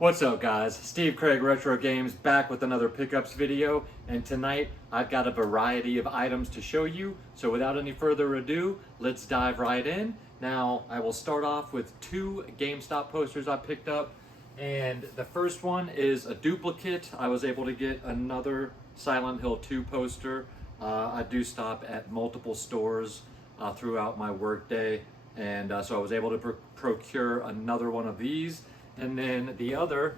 What's up guys, Steve Craig Retro Games back with another pickups video, and tonight I've got a variety of items to show you. So without any further ado, let's dive right in. Now I will start off with two GameStop posters I picked up, and the first one is a duplicate. I was able to get another Silent Hill 2 poster. I do stop at multiple stores throughout my workday, and so I was able to procure another one of these. And then the other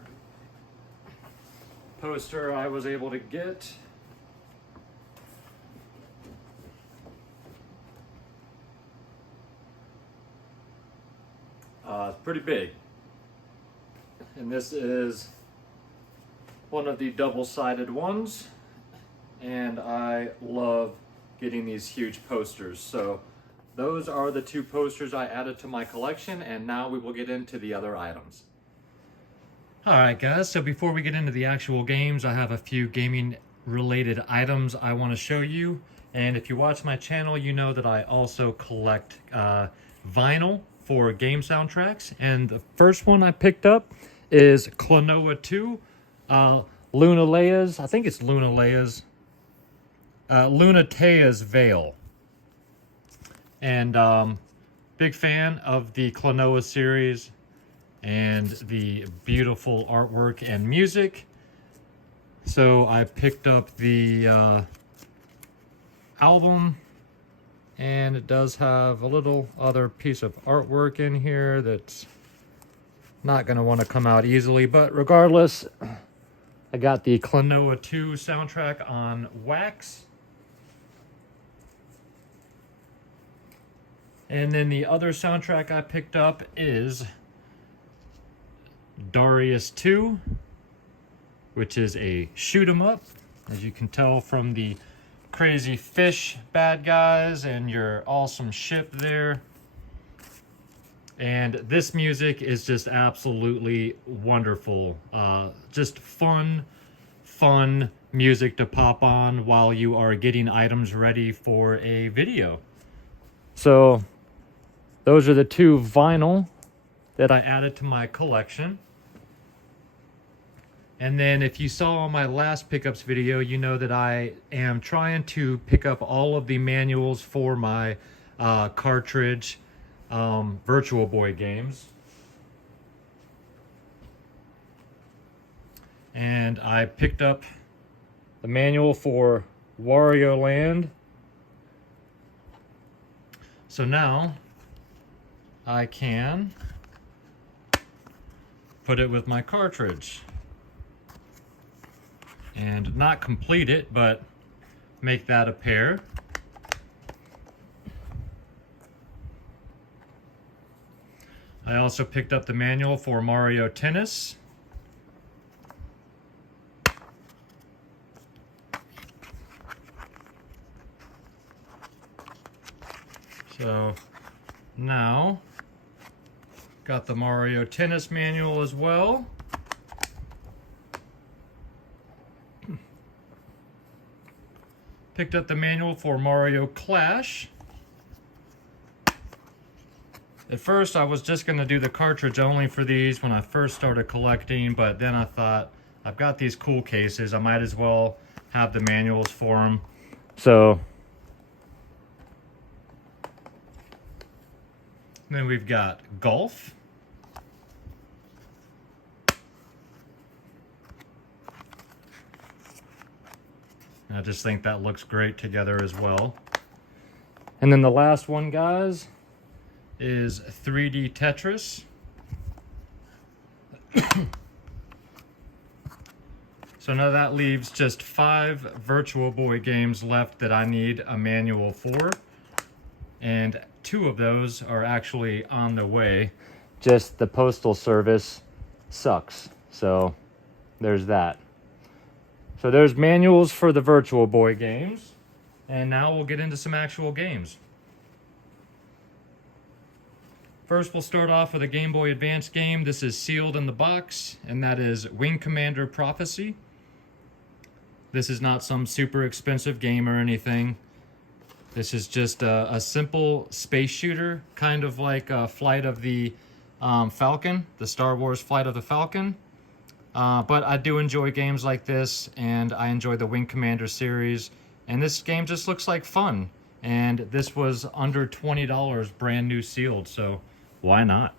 poster I was able to get it's pretty big. And this is one of the double-sided ones. And I love getting these huge posters. So those are the two posters I added to my collection, and now we will get into the other items. Alright guys, so before we get into the actual games, I have a few gaming related items I want to show you. And if you watch my channel, you know that I also collect vinyl for game soundtracks. And the first one I picked up is Klonoa 2, Lunatea's, I think it's Lunatea's Veil. And big fan of the Klonoa series and the beautiful artwork and music. So I picked up the album, and it does have a little other piece of artwork in here that's not going to want to come out easily, but regardless, I got the Klonoa 2 soundtrack on wax. And then the other soundtrack I picked up is Darius 2, which is a shoot 'em up, as you can tell from the crazy fish bad guys and your awesome ship there. And this music is just absolutely wonderful. Just fun music to pop on while you are getting items ready for a video. So those are the two vinyl that I added to my collection. And then if you saw on my last pickups video, you know that I am trying to pick up all of the manuals for my cartridge Virtual Boy games. And I picked up the manual for Wario Land. So now I can put it with my cartridge and not complete it, but make that a pair. I also picked up the manual for Mario Tennis. So now got the Mario Tennis manual as well. Picked up the manual for Mario Clash. At first I was just going to do the cartridge only for these when I first started collecting, but then I thought, I've got these cool cases, I might as well have the manuals for them. So then we've got Golf. I just think that looks great together as well. And then the last one, guys, is 3D Tetris. So now that leaves just 5 Virtual Boy games left that I need a manual for. And 2 of those are actually on the way. Just the postal service sucks. So there's that. So there's manuals for the Virtual Boy games, and now we'll get into some actual games. First, we'll start off with a Game Boy Advance game. This is sealed in the box, and that is Wing Commander Prophecy. This is not some super expensive game or anything. This is just a simple space shooter, kind of like Flight of the Falcon, the Star Wars Flight of the Falcon. But I do enjoy games like this, and I enjoy the Wing Commander series, and this game just looks like fun. And this was under $20, brand new sealed, so why not?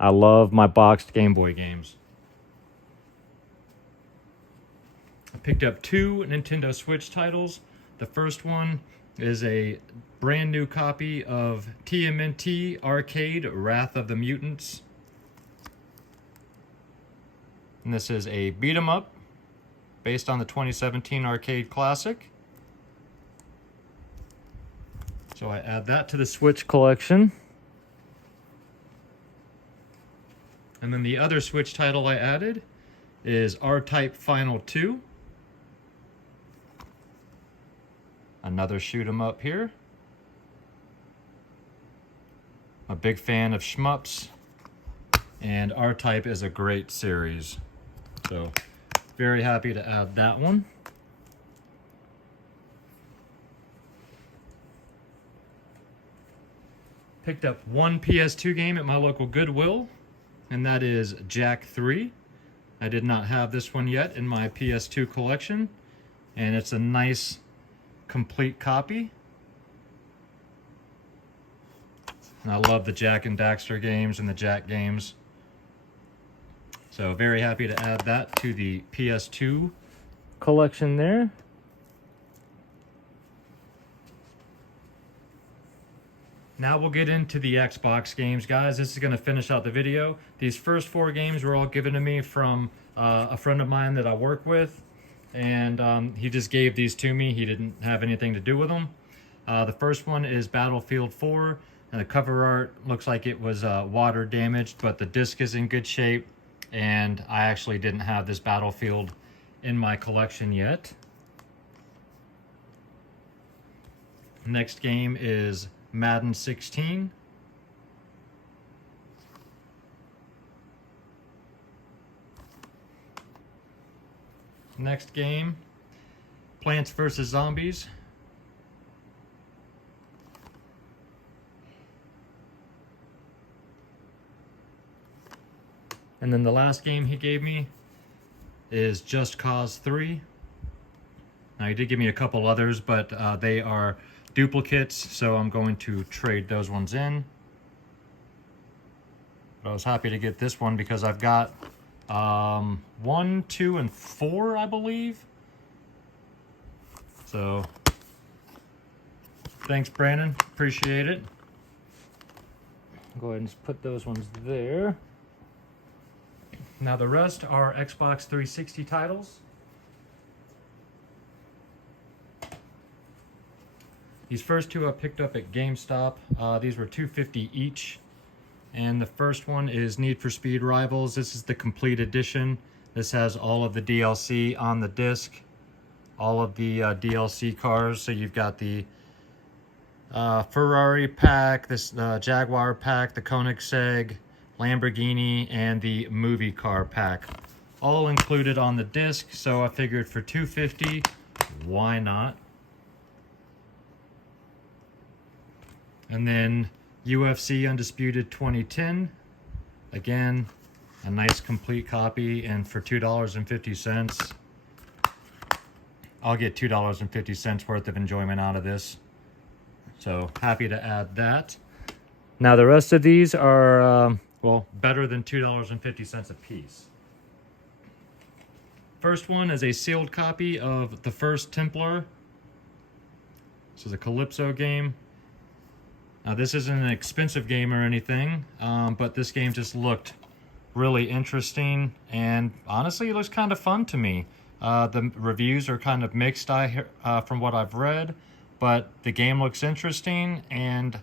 I love my boxed Game Boy games. I picked up 2 Nintendo Switch titles. The first one is a brand new copy of TMNT Arcade Wrath of the Mutants. And this is a beat 'em up based on the 2017 arcade classic. So I add that to the Switch collection. And then the other Switch title I added is RType Final 2. Another shoot 'em up here. I'm a big fan of shmups, and RType is a great series. So very happy to add that one. Picked up 1 PS2 game at my local Goodwill, and that is Jack 3. I did not have this one yet in my PS2 collection, and it's a nice complete copy. And I love the Jack and Daxter games and the Jack games. So very happy to add that to the PS2 collection there. Now we'll get into the Xbox games, guys. This is going to finish out the video. These first 4 games were all given to me from a friend of mine that I work with, and he just gave these to me. He didn't have anything to do with them. The first one is Battlefield 4, and the cover art looks like it was water damaged, but the disc is in good shape, and I actually didn't have this Battlefield in my collection yet. Next game is Madden 16. Next game, Plants vs. Zombies. And then the last game he gave me is Just Cause 3. Now he did give me a couple others, but they are duplicates, so I'm going to trade those ones in. But I was happy to get this one because I've got 1, 2, and 4, I believe. So thanks, Brandon. Appreciate it. Go ahead and just put those ones there. Now the rest are Xbox 360 titles. These first 2 I picked up at GameStop. These were $2.50 each. And the first one is Need for Speed Rivals. This is the complete edition. This has all of the DLC on the disc. All of the DLC cars. So you've got the Ferrari pack, this Jaguar pack, the Koenigsegg, Lamborghini, and the movie car pack. All included on the disc. So I figured for $2.50, why not? And then UFC Undisputed 2010. Again, a nice complete copy, and for $2.50, I'll get $2.50 worth of enjoyment out of this. So happy to add that. Now the rest of these are, well, better than $2.50 a piece. First one is a sealed copy of the first Templar. This is a Calypso game. Now this isn't an expensive game or anything, but this game just looked really interesting, and honestly it looks kind of fun to me. The reviews are kind of mixed from what I've read, but the game looks interesting, and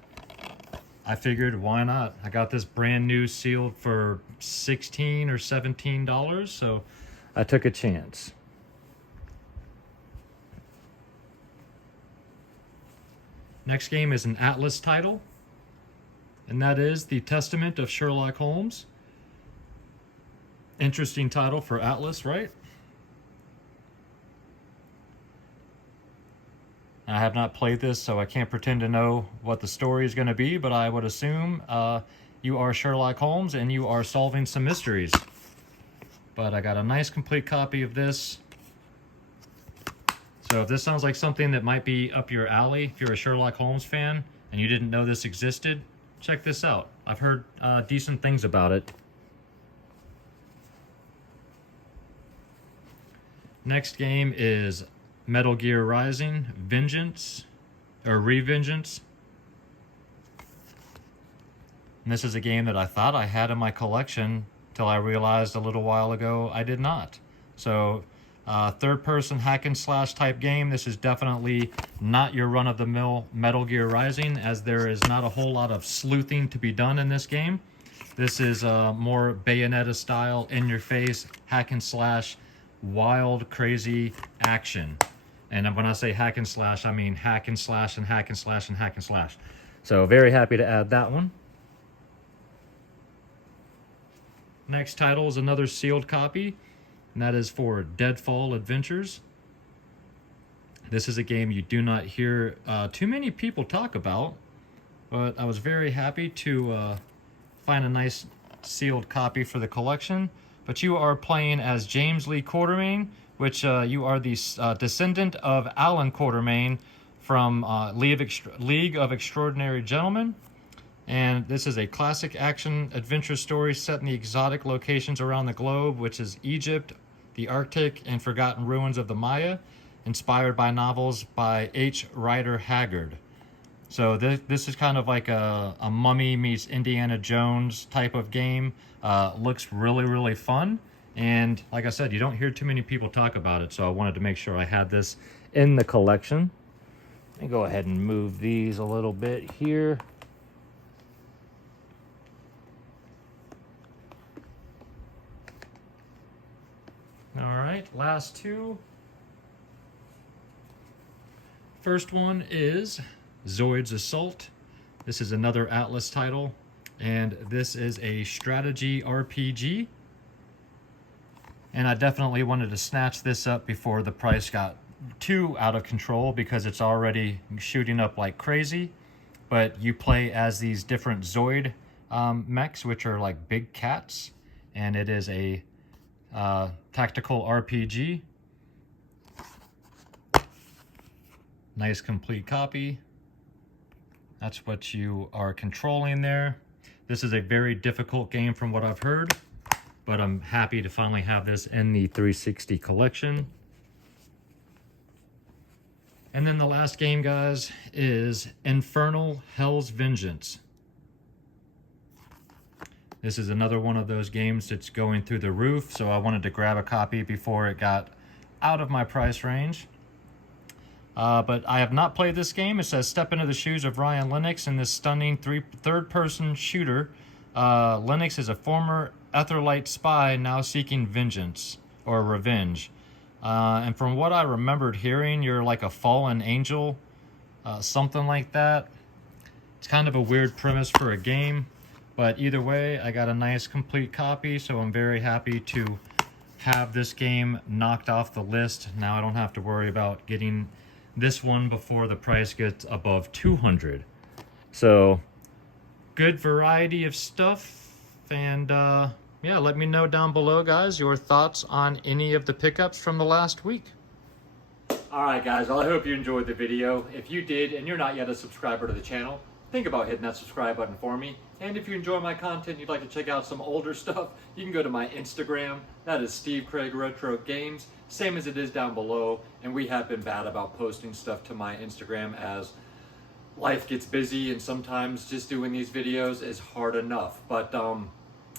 I figured why not? I got this brand new sealed for $16 or $17, so I took a chance. Next game is an Atlas title, and that is The Testament of Sherlock Holmes. Interesting title for Atlas, right? I have not played this, so I can't pretend to know what the story is going to be, but I would assume you are Sherlock Holmes and you are solving some mysteries. but I got a nice complete copy of this. So if this sounds like something that might be up your alley, if you're a Sherlock Holmes fan and you didn't know this existed, check this out. I've heard decent things about it. Next game is Metal Gear Rising Vengeance, or Revengeance. And this is a game that I thought I had in my collection till I realized a little while ago I did not. So, third-person hack-and-slash type game. This is definitely not your run-of-the-mill Metal Gear Rising, as there is not a whole lot of sleuthing to be done in this game. This is more Bayonetta style, in-your-face, hack-and-slash, wild, crazy action. And when I say hack-and-slash, I mean hack-and-slash and hack-and-slash and hack-and-slash. So very happy to add that one. Next title is another sealed copy, and that is for Deadfall Adventures. This is a game you do not hear too many people talk about, but I was very happy to find a nice sealed copy for the collection. But you are playing as James Lee Quartermain, which you are the descendant of Alan Quartermain from League of Extraordinary Gentlemen. And this is a classic action adventure story set in the exotic locations around the globe, which is Egypt, the Arctic, and forgotten ruins of the Maya, inspired by novels by H. Rider Haggard. So this is kind of like a Mummy meets Indiana Jones type of game. Looks really, really fun. And like I said, you don't hear too many people talk about it, so I wanted to make sure I had this in the collection. Let me go ahead and move these a little bit here. All right, last two. First one is Zoids Assault. This is another Atlas title, and this is a strategy RPG. And I definitely wanted to snatch this up before the price got too out of control, because it's already shooting up like crazy. But you play as these different Zoid mechs, which are like big cats, and it is a tactical RPG. Nice complete copy. That's what you are controlling there. This is a very difficult game from what I've heard, but I'm happy to finally have this in the 360 collection. And then the last game, guys, is Infernal Hell's Vengeance. This is another one of those games that's going through the roof, so I wanted to grab a copy before it got out of my price range. But I have not played this game. It says, step into the shoes of Ryan Lennox in this stunning third-person shooter. Lennox is a former Etherlight spy now seeking vengeance, or revenge. And from what I remembered hearing, you're like a fallen angel, something like that. It's kind of a weird premise for a game. But either way, I got a nice complete copy, so I'm very happy to have this game knocked off the list. Now I don't have to worry about getting this one before the price gets above $200. So, good variety of stuff. And yeah, let me know down below, guys, your thoughts on any of the pickups from the last week. Alright guys, well I hope you enjoyed the video. If you did and you're not yet a subscriber to the channel, think about hitting that subscribe button for me. And if you enjoy my content and you'd like to check out some older stuff, you can go to my Instagram. That is Steve Craig Retro Games, same as it is down below. And we have been bad about posting stuff to my Instagram as life gets busy, and sometimes just doing these videos is hard enough. But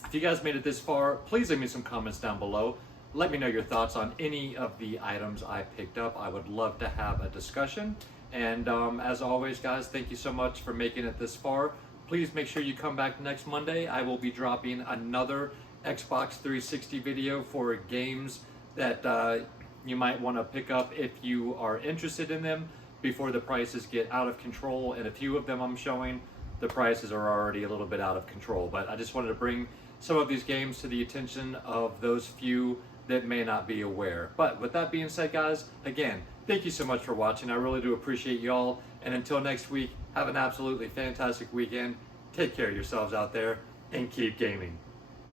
if you guys made it this far, please leave me some comments down below. Let me know your thoughts on any of the items I picked up. I would love to have a discussion. And as always, guys, thank you so much for making it this far. Please make sure you come back next Monday. I will be dropping another Xbox 360 video for games that you might want to pick up if you are interested in them before the prices get out of control. And a few of them I'm showing, the prices are already a little bit out of control. But I just wanted to bring some of these games to the attention of those few that may not be aware. But with that being said, guys, again, thank you so much for watching. I really do appreciate y'all. And until next week, have an absolutely fantastic weekend. Take care of yourselves out there and keep gaming.